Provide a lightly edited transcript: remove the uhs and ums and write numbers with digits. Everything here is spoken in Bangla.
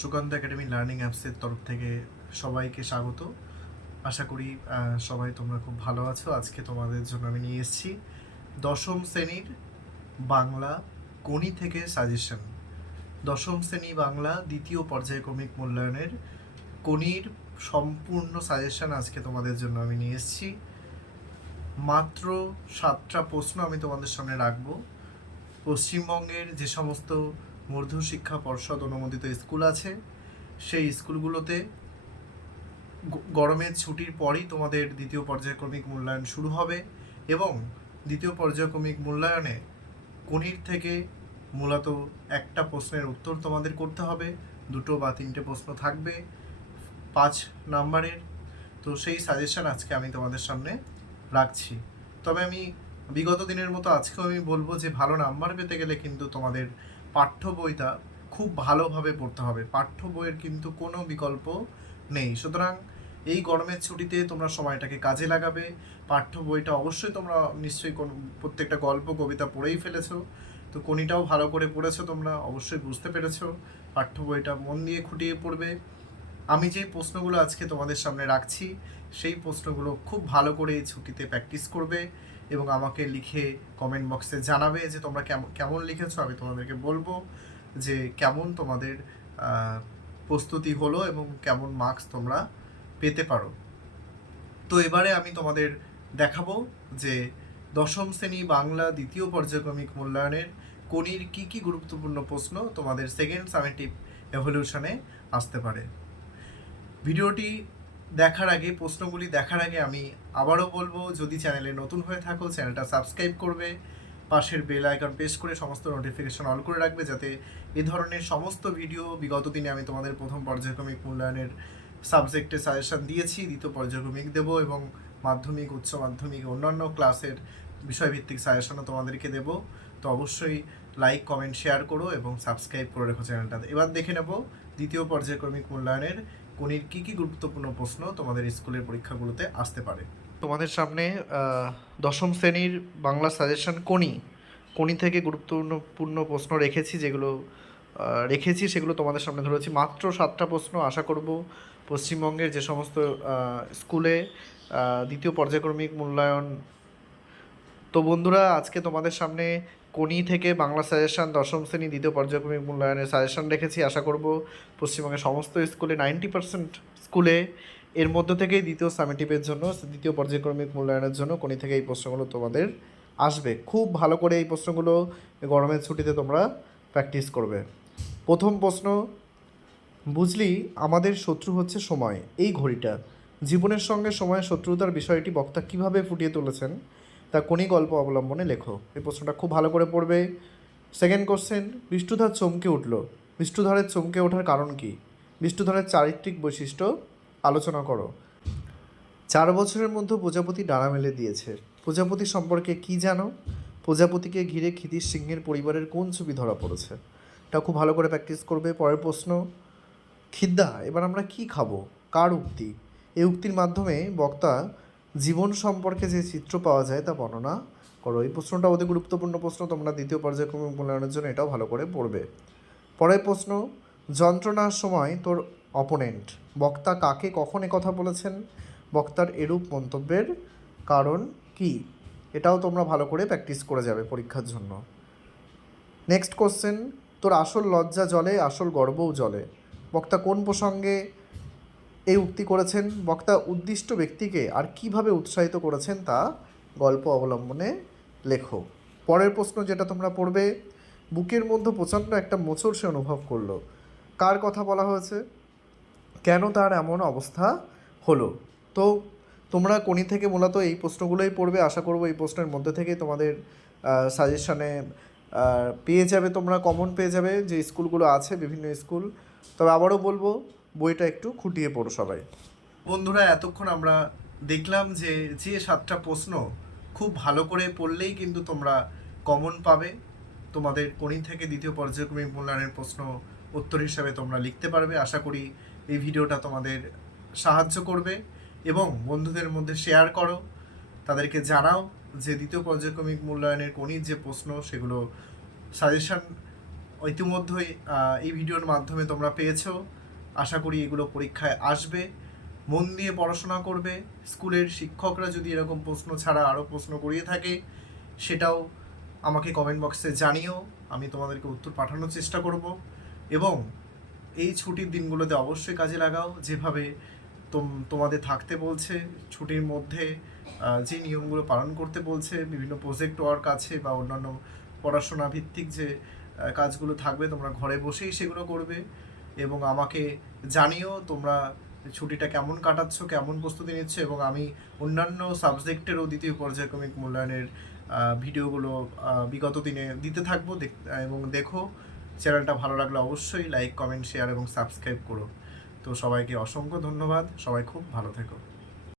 সুকান্ত একাডেমি লার্নিং অ্যাপসের তরফ থেকে সবাইকে স্বাগত। আশা করি সবাই তোমরা খুব ভালো আছো। আজকে তোমাদের জন্য আমি নিয়ে এসেছি দশম শ্রেণীর বাংলা গণিত থেকে সাজেশন। দশম শ্রেণী বাংলা দ্বিতীয় পর্যায়ক্রমিক মূল্যায়নের গণির সম্পূর্ণ সাজেশন আজকে তোমাদের জন্য আমি নিয়ে এসেছি। মাত্র 7টা প্রশ্ন আমি তোমাদের সামনে রাখবো। পশ্চিমবঙ্গের যে সমস্ত মধ্যশিক্ষা পর্ষদ অনুমোদিত স্কুল আছে সেই স্কুলগুলোতে গরমের ছুটির পরই তোমাদের দ্বিতীয় পর্যায়ক্রমিক মূল্যায়ন শুরু হবে এবং দ্বিতীয় পর্যায়ক্রমিক মূল্যায়নে গণিত থেকে মূলত একটা প্রশ্নের উত্তর তোমাদের করতে হবে। 2 বা 3টে প্রশ্ন থাকবে 5 নাম্বারের। তো সেই সাজেশন আজকে আমি তোমাদের সামনে রাখছি। তবে আমি বিগত দিনের মতো আজকেও আমি বলবো যে ভালো নাম্বার পেতে গেলে কিন্তু তোমাদের পাঠ্য বইটা খুব ভালোভাবে পড়তে হবে। পাঠ্য বইয়ের কিন্তু কোনো বিকল্প নেই। সুতরাং এই গরমের ছুটিতে তোমরা সময়টাকে কাজে লাগাবে। পাঠ্য বইটা অবশ্যই তোমরা নিশ্চয়ই প্রত্যেকটা গল্প কবিতা পড়েই ফেলেছো। তো কোনিটাও ভালো করে পড়েছো, তোমরা অবশ্যই বুঝতে পেরেছো। পাঠ্য বইটা মন দিয়ে খুঁটিয়ে পড়বে। আমি যে প্রশ্নগুলো আজকে তোমাদের সামনে রাখছি সেই প্রশ্নগুলো খুব ভালো করে এই ছুটিতে প্র্যাকটিস করবে এবং আমাকে লিখে কমেন্ট বক্সে জানাবে যে তোমরা কেমন লিখেছো। আমি তোমাদেরকে বলবো যে কেমন তোমাদের প্রস্তুতি হলো এবং কেমন মার্কস তোমরা পেতে পারো। তো এবারে আমি তোমাদের দেখাবো যে দশম শ্রেণী বাংলা দ্বিতীয় পর্যায়ক্রমিক মূল্যায়নের কোনির কী কী গুরুত্বপূর্ণ প্রশ্ন তোমাদের সেকেন্ড সামেটিভ এভলিউশনে আসতে পারে। ভিডিওটি দেখার আগে, প্রশ্নগুলি দেখার আগে আমি আবারও বলবো, যদি চ্যানেলে নতুন হয়ে থাকো চ্যানেলটা সাবস্ক্রাইব করবে, পাশের বেল আইকন প্রেস করে সমস্ত নোটিফিকেশন অল করে রাখবে, যাতে এ ধরনের সমস্ত ভিডিও বিগত দিনে আমি তোমাদের প্রথম পর্যায়ক্রমিক মূল্যায়নের সাবজেক্টে সাজেশন দিয়েছি, দ্বিতীয় পর্যায়ক্রমিক দেবো এবং মাধ্যমিক, উচ্চ মাধ্যমিক, অন্যান্য ক্লাসের বিষয়ভিত্তিক সাজেশনও তোমাদেরকে দেবো। তো অবশ্যই লাইক, কমেন্ট, শেয়ার করো এবং সাবস্ক্রাইব করে রেখো চ্যানেলটাতে। এবার দেখে নেব দ্বিতীয় পর্যায়ক্রমিক মূল্যায়নের কোনির কী কী গুরুত্বপূর্ণ প্রশ্ন তোমাদের স্কুলের পরীক্ষাগুলোতে আসতে পারে। তোমাদের সামনে দশম শ্রেণীর বাংলা সাজেশন কোনি থেকে গুরুত্বপূর্ণ প্রশ্ন রেখেছি, যেগুলো সেগুলো তোমাদের সামনে ধরেছি। মাত্র 7টা প্রশ্ন। আশা করব পশ্চিমবঙ্গের যে সমস্ত স্কুলে দ্বিতীয় পর্যায়ক্রমিক মূল্যায়ন। তো বন্ধুরা, আজকে তোমাদের সামনে কোনি থেকে বাংলা সাজেশন দশম শ্রেণী দ্বিতীয় পর্যায়ক্রমিক মূল্যায়নের সাজেশন রেখেছি। আশা করব পশ্চিমবঙ্গের সমস্ত স্কুলে 90% স্কুলে এর মধ্য থেকেই দ্বিতীয় সামেটিভের জন্য, দ্বিতীয় পর্যায়ক্রমিক মূল্যায়নের জন্য কোনি থেকে এই প্রশ্নগুলো তোমাদের আসবে। খুব ভালো করে এই প্রশ্নগুলো গরমের ছুটিতে তোমরা প্র্যাকটিস করবে। প্রথম প্রশ্ন, বুঝলি আমাদের শত্রু হচ্ছে সময়, এই ঘড়িটা। জীবনের সঙ্গে সময়ের শত্রুতার বিষয়টি বক্তা কীভাবে ফুটিয়ে তুলেছেন তা কোনি গল্প অবলম্বনে লেখো। এই প্রশ্নটা খুব ভালো করে পড়বে। সেকেন্ড কোশ্চেন, বিষ্ণুধর চমকে উঠল, বিষ্ণুধরের চমকে ওঠার কারণ কী? বিষ্ণুধরের চারিত্রিক বৈশিষ্ট্য আলোচনা করো। 4 বছরের মধ্যে প্রজাপতি ডানা মেলে দিয়েছে, প্রজাপতি সম্পর্কে কি জানো? প্রজাপতিকে ঘিরে ক্ষিতিশ সিংহের পরিবারের কোন ছবি ধরা পড়েছে? এটা খুব ভালো করে প্র্যাকটিস করবে। পরের প্রশ্ন, খিদ্দা এবার আমরা কি খাবো, কার উক্তি? এই উক্তির মাধ্যমে বক্তা জীবন সম্পর্কে যে চিত্র পাওয়া যায় তা বর্ণনা করো। এই প্রশ্নটা অতি গুরুত্বপূর্ণ প্রশ্ন, তোমরা দ্বিতীয় পর্যায়ক্রমিক মূল্যায়নের জন্য এটাও ভালো করে পড়বে। পরের প্রশ্ন, যন্ত্রণার সময় তোর অপোনেন্ট, বক্তা কাকে কখন কথা বলেছেন? বক্তার এরূপ মন্তব্যের কারণ কি? এটাও তোমরা ভালো করে প্র্যাকটিস করে যাবে পরীক্ষার জন্য। নেক্সট কোশ্চেন, তোর আসল লজ্জা জলে, আসল গর্বও জলে। বক্তা কোন প্রসঙ্গে এই উক্তি করেছেন? বক্তা উদ্দিষ্ট ব্যক্তিকে আর কিভাবে উৎসাহিত করেছেন তা গল্প অবলম্বনে লেখো। পরের প্রশ্ন যেটা তোমরা পড়বে, বুকের মধ্যে প্রচণ্ড একটা মোচড় সে অনুভব করলো, কার কথা বলা হয়েছে? কেন তার এমন অবস্থা হলো? তো তোমরা কোনি থেকে মূলত এই প্রশ্নগুলোই পড়বে। আশা করবো এই প্রশ্নের মধ্যে থেকেই তোমাদের সাজেশনে পেয়ে যাবে, তোমরা কমন পেয়ে যাবে যে স্কুলগুলো আছে, বিভিন্ন স্কুল। তবে আবারও বলবো, বইটা একটু খুঁটিয়ে পড়ো সবাই। বন্ধুরা, এতক্ষণ আমরা দেখলাম যে 7টা প্রশ্ন খুব ভালো করে পড়লেই কিন্তু তোমরা কমন পাবে। তোমাদের কোনি থেকে দ্বিতীয় পর্যায়ক্রমিক মূল্যায়নের প্রশ্ন উত্তর হিসাবে তোমরা লিখতে পারবে। আশা করি এই ভিডিওটা তোমাদের সাহায্য করবে এবং বন্ধুদের মধ্যে শেয়ার করো, তাদেরকে জানাও যে দ্বিতীয় পর্যায়ক্রমিক মূল্যায়নের কোনির যে প্রশ্ন সেগুলো সাজেশন ইতিমধ্যেই এই ভিডিওর মাধ্যমে তোমরা পেয়েছো। আশা করি এগুলো পরীক্ষায় আসবে। মন দিয়ে পড়াশোনা করবে। স্কুলের শিক্ষকরা যদি এরকম প্রশ্ন ছাড়া আরও প্রশ্ন করিয়ে থাকে সেটাও আমাকে কমেন্ট বক্সে জানিও, আমি তোমাদেরকে উত্তর পাঠানোর চেষ্টা করব। এবং এই ছুটির দিনগুলোতে অবশ্যই কাজে লাগাও, যেভাবে তোমাদের থাকতে বলছে ছুটির মধ্যে, যে নিয়মগুলো পালন করতে বলছে, বিভিন্ন প্রজেক্ট ওয়ার্ক আছে বা অন্যান্য পড়াশোনা ভিত্তিক যে কাজগুলো থাকবে তোমরা ঘরে বসেই সেগুলো করবে। এবং আমাকে জানিও তোমরা ছুটিটা কেমন কাটাচ্ছ, কেমন প্রস্তুতি নিচ্ছ। এবং আমি অন্যান্য সাবজেক্টেরও দ্বিতীয় পর্যায়ক্রমিক মূল্যায়নের ভিডিওগুলো বিগত দিনে দিতে থাকবো। এবং দেখো, চ্যানেলটা ভালো লাগলে অবশ্যই লাইক, কমেন্ট, শেয়ার এবং সাবস্ক্রাইব করো। তো সবাইকে অসংখ্য ধন্যবাদ। সবাই খুব ভালো থেকো।